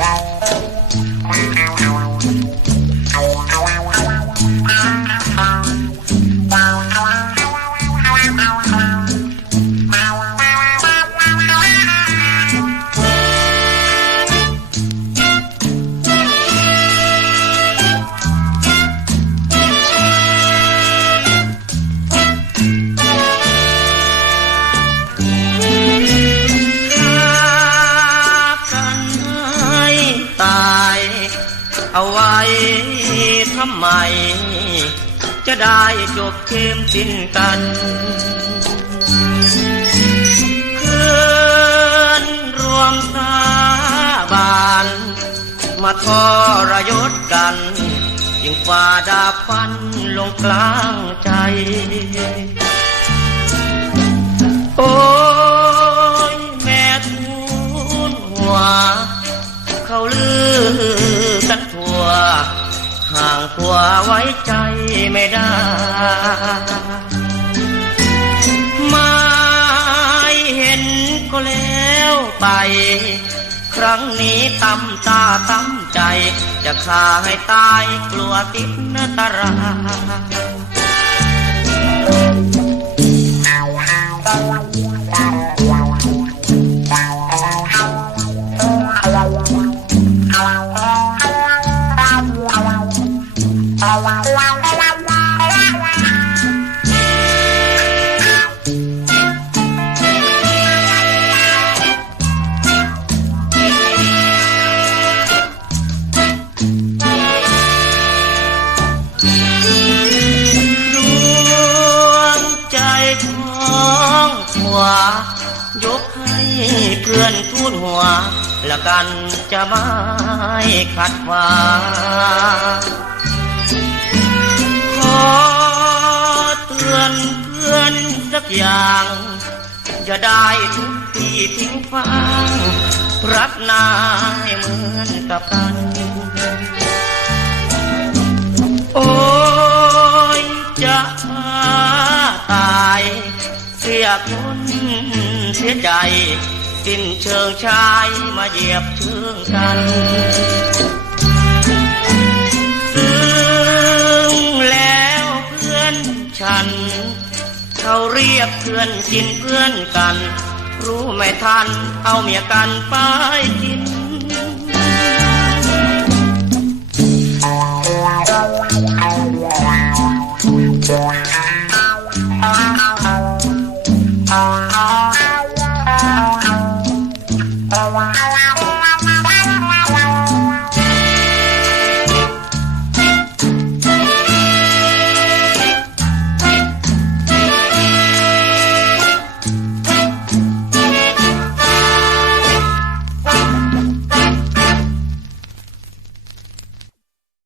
กั ทำไม จะได้จบเกมสิ้นกันคืนรวมสาบาน มาทรยศกันยิ่งฝ่าดาบฟันลงกลางใจ ผัวไว้ใจไม่ได้ ไม่เห็นก็แล้วไป ครั้งนี้ตำตาตำใจ จะฆ่าให้ตายกลัวติดนตรา ยกให้เพื่อนทูลหัว ละกันจะไม่ขัดขวาง กอย่างอย่าได้ทุกที่ทิ้งฟังรักนายเหมือนกับกัน โอ้ยจะตาย เสียคนเสียใจ สิ้นเชิงชายมาเหยียบเชิงกัน เขาเรียกเพื่อนกินเพื่อนกัน รู้ไม่ทันเอาเมียกันไปกิน